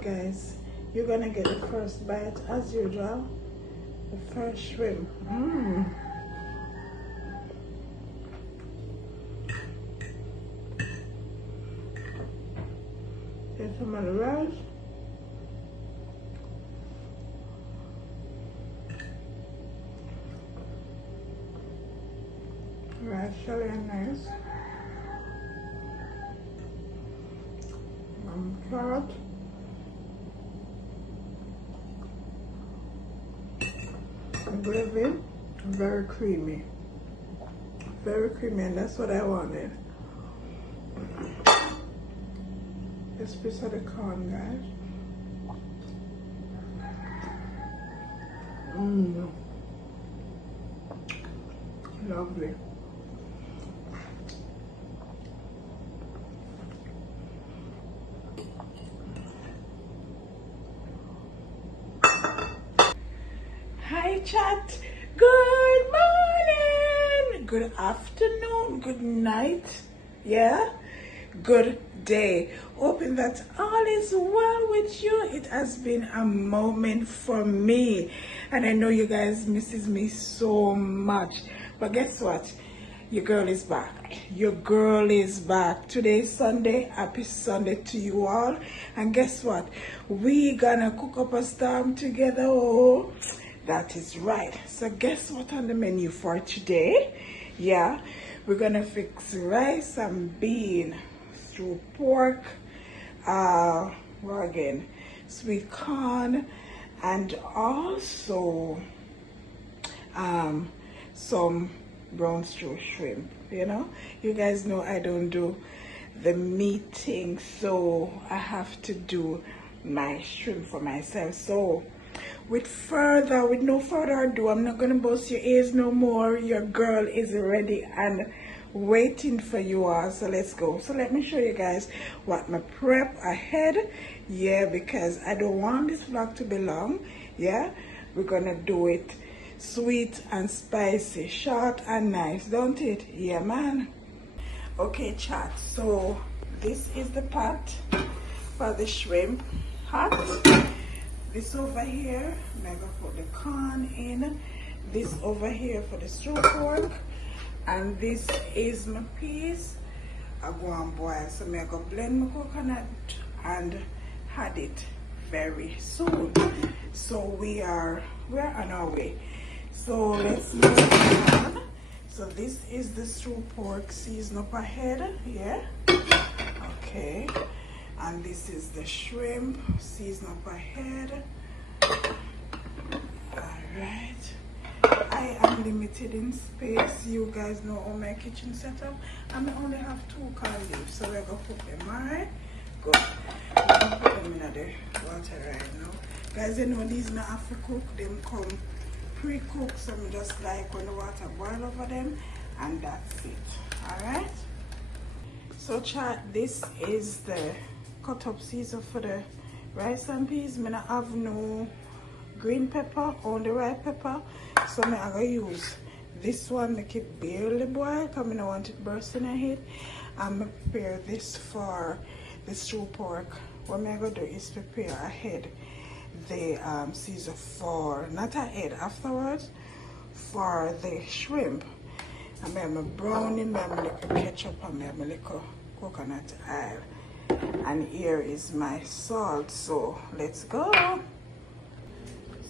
guys, you're gonna get the first bite as usual. The first shrimp. Here's some of the rice. Rice really nice. Carrot. Gravy, very creamy, and that's what I wanted. This piece of the corn, guys. Lovely. Hi chat, good morning, good afternoon, good night, yeah, good day. Hoping that all is well with you. It has been a moment for me and I know you guys misses me so much, but guess what, your girl is back. Your girl is back. Today is Sunday. Happy Sunday to you all. And guess what, we gonna cook up a storm together. Oh, that is right. So guess what on the menu for today? Yeah, we're gonna fix rice and bean, stew pork, what again, sweet corn, and also some brown stew shrimp. You know, you guys know I don't do the meat thing, so I have to do my shrimp for myself. So with no further ado, I'm not gonna bust your ears no more. Your girl is ready and waiting for you all, so let's go. So let me show you guys what my prep ahead, yeah, because I don't want this vlog to be long. Yeah, we're gonna do it sweet and spicy, short and nice, don't it? Yeah, man. Okay chat, so this is the pot for the shrimp. Hot. This over here, I'm gonna put the corn in. This over here for the stew pork. And this is my peas. I go and boil. So I'm gonna blend my coconut and add it very soon. So we're on our way. So let's move on. So this is the stew pork seasoned up ahead. Yeah. Okay. And this is the shrimp seasoned up ahead. Alright. I am limited in space. You guys know all my kitchen setup. And I only have 2 corned beef, so we're gonna put them, alright? Good. We're gonna put them in the water right now. Guys, you know these not have to cook, them come pre-cooked, so I'm just like when the water boil over them, and that's it. Alright? So chat, this is the cut up season for the rice and peas. I don't have no green pepper, only white pepper, so I'm gonna use this one, make it barely boil because I don't want it bursting ahead. I'm gonna prepare this for the stew pork. What I'm gonna do is prepare ahead the season for, not ahead, afterwards, for the shrimp. I'm gonna brown in my little ketchup and my little coconut oil. And here is my salt, so let's go.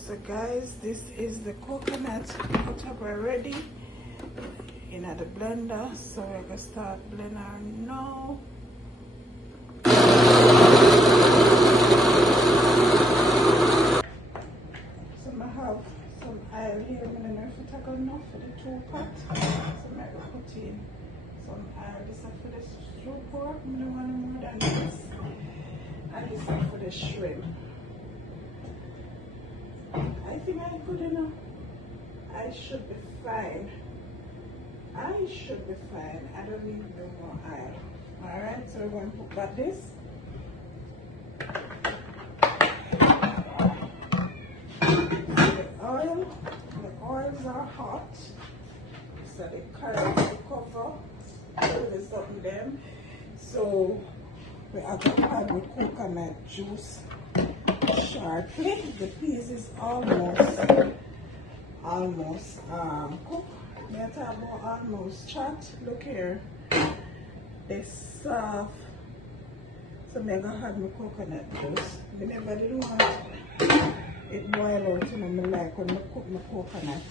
So guys, this is the coconut cut up already in the blender, so we're gonna start blending now. So I have some oil here. I'm gonna know if it's good enough for the 2 pots. So I'm gonna put in some oil. This is for the stew pork. I don't want more than this. And this is for the shrimp. I think I'm good enough. I should be fine. I should be fine. I don't need no more oil. Alright, so we're going to put back this. The oils are hot. So the carrots will cover. There's something them. So we are going to add the coconut juice shortly. The peas is almost cooked. Let's talk about almost chat. Look here. They soft. So I'm gonna add my coconut juice. Whenever I don't want it boil out, you know, I like when I cook my coconut.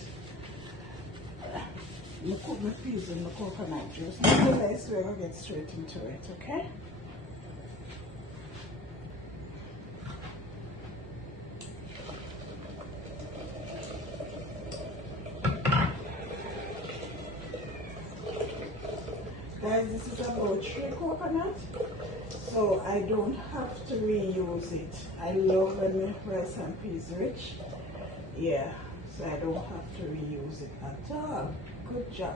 I cook my peas in the coconut juice. Otherwise, we're gonna get straight into it, okay? Guys, this is about 3 coconuts, so I don't have to reuse it. I love when my rice and peas rich. Yeah, so I don't have to reuse it at all. Good job.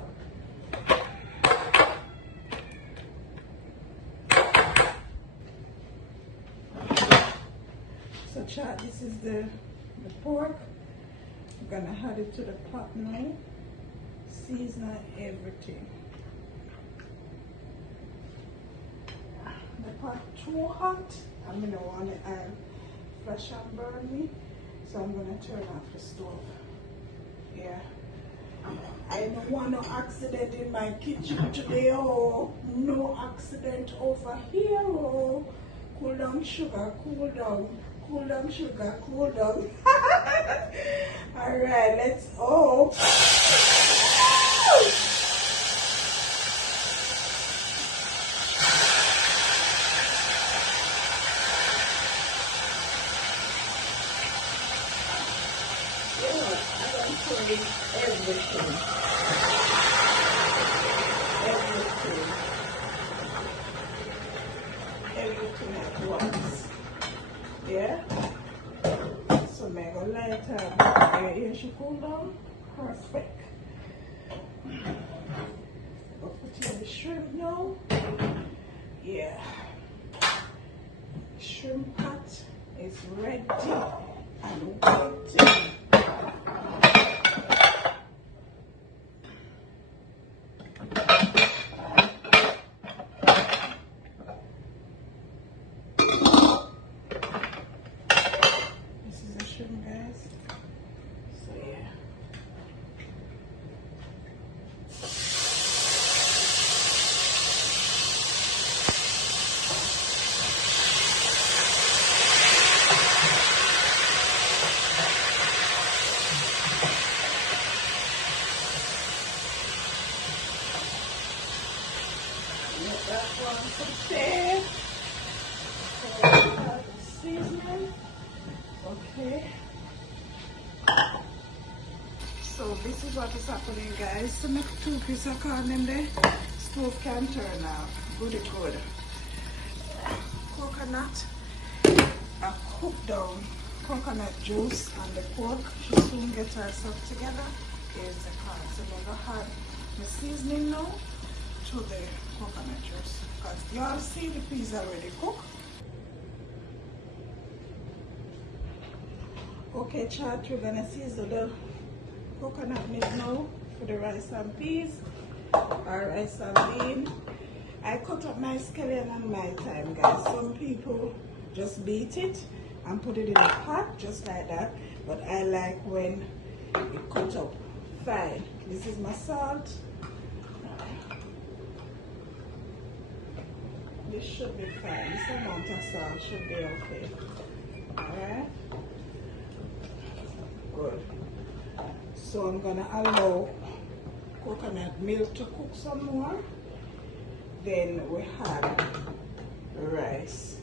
So chat, this is the pork. I'm gonna add it to the pot now. Season everything. The pot too hot. I'm gonna want the oil flash and burn me, so I'm gonna turn off the stove. Yeah, I don't want no accident in my kitchen today. Oh, no accident over here. Oh, cool down, sugar, cool down. Cool down, sugar, cool down. All right, let's. Oh. Everything. Everything at once. Yeah? So I'm going to light up. Here she cool down. Perfect. I'll put in the shrimp now. Yeah. Shrimp pot is ready and waiting. Guys, so yeah. Let that one saute. So seasoning. Okay. So this is what is happening, guys. So make 2 pieces of corn in there. Stove can turn off. Good. Coconut. I cook down coconut juice and the pork. She soon gets herself together. Here's the corn. So I'm gonna add the seasoning now to the coconut juice. Because you all see the peas already cooked. Okay, chat, we're gonna season the coconut milk now for the rice and peas or rice and bean. I cut up my scallion on my time, guys. Some people just beat it and put it in a pot just like that, but I like when it cut up fine. This is my salt. This should be fine. This amount of salt should be okay. Alright, good. So I'm gonna allow coconut milk to cook some more. Then we add rice.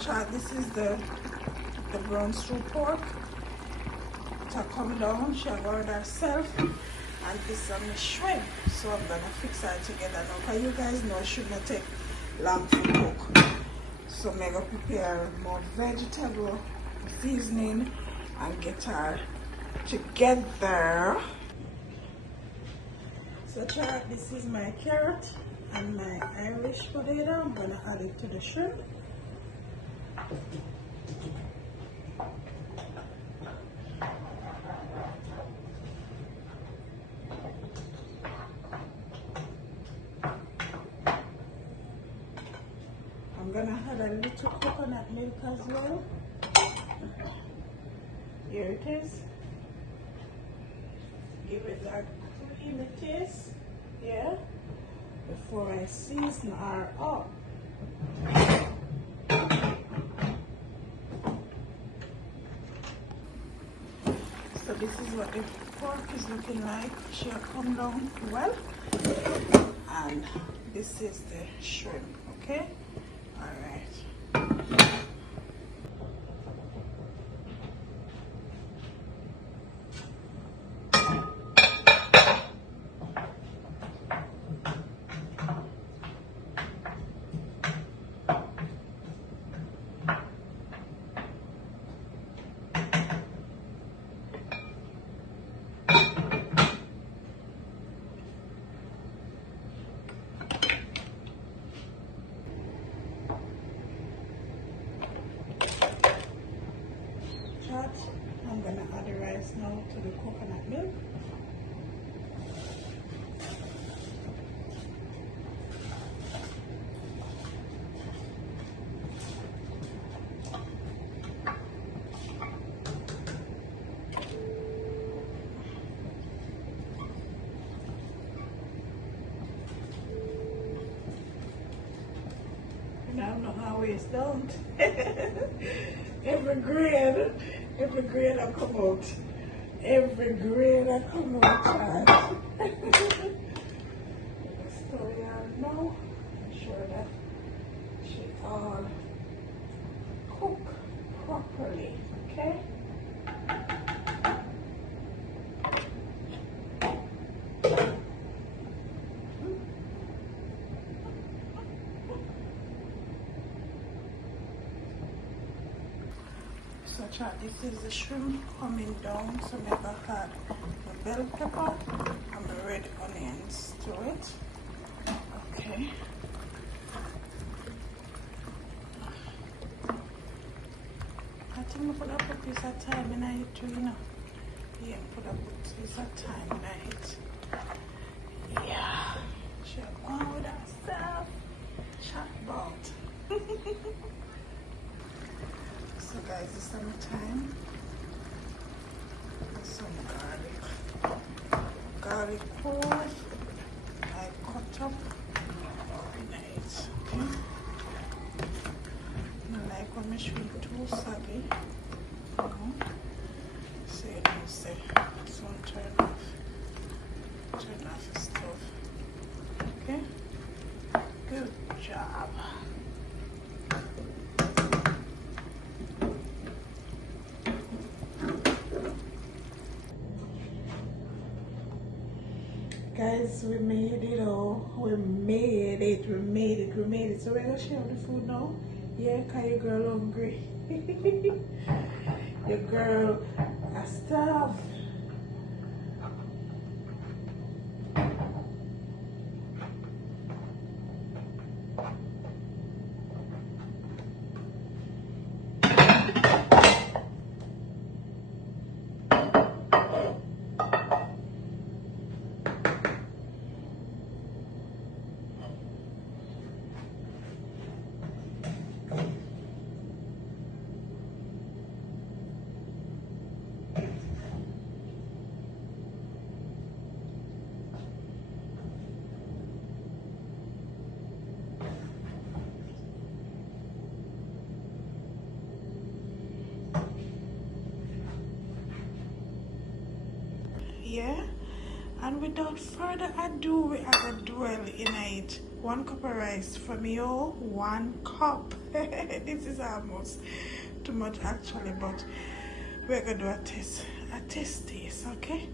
Child, this is the brown stew pork. To come down, she ordered herself, and this is shrimp. So I'm gonna fix her together now. Cause you guys know it should not take long to cook. So I'm gonna prepare more vegetable seasoning and get her together. So child, this is my carrot and my Irish potato. I'm gonna add it to the shrimp. I'm gonna add a little coconut milk as well. Here it is. Give it that creamy taste, yeah, before I season her up. So this is what the pork is looking like. She'll come down well. And this is the shrimp, okay? All right. I'm gonna add the rice now to the coconut milk. And I'm not always don't. Every grade I come out. Every grade I come out. Story on now. I'm sure that she all cook properly. Okay? So chat, this is the shrimp coming down. So never had the bell pepper and the red onions to it. Okay. I think we put up a piece of time in it too, you know. Yeah, put up a piece of time in it. Yeah. She'll go on with that stuff. Chat about. So guys, this is my time. Some garlic cloves. I cut up in it. Okay. I like when my shrimp too saggy. So you can say, so turn off the stove. Okay. Good job. Guys, we made it all. We made it. So we're gonna share the food now. Yeah, cause your girl hungry. Your girl are starved. Yeah, and without further ado, we are gonna dwell in it. 1 cup of rice for me, oh, 1 cup. This is almost too much actually, but we're gonna do a taste, okay?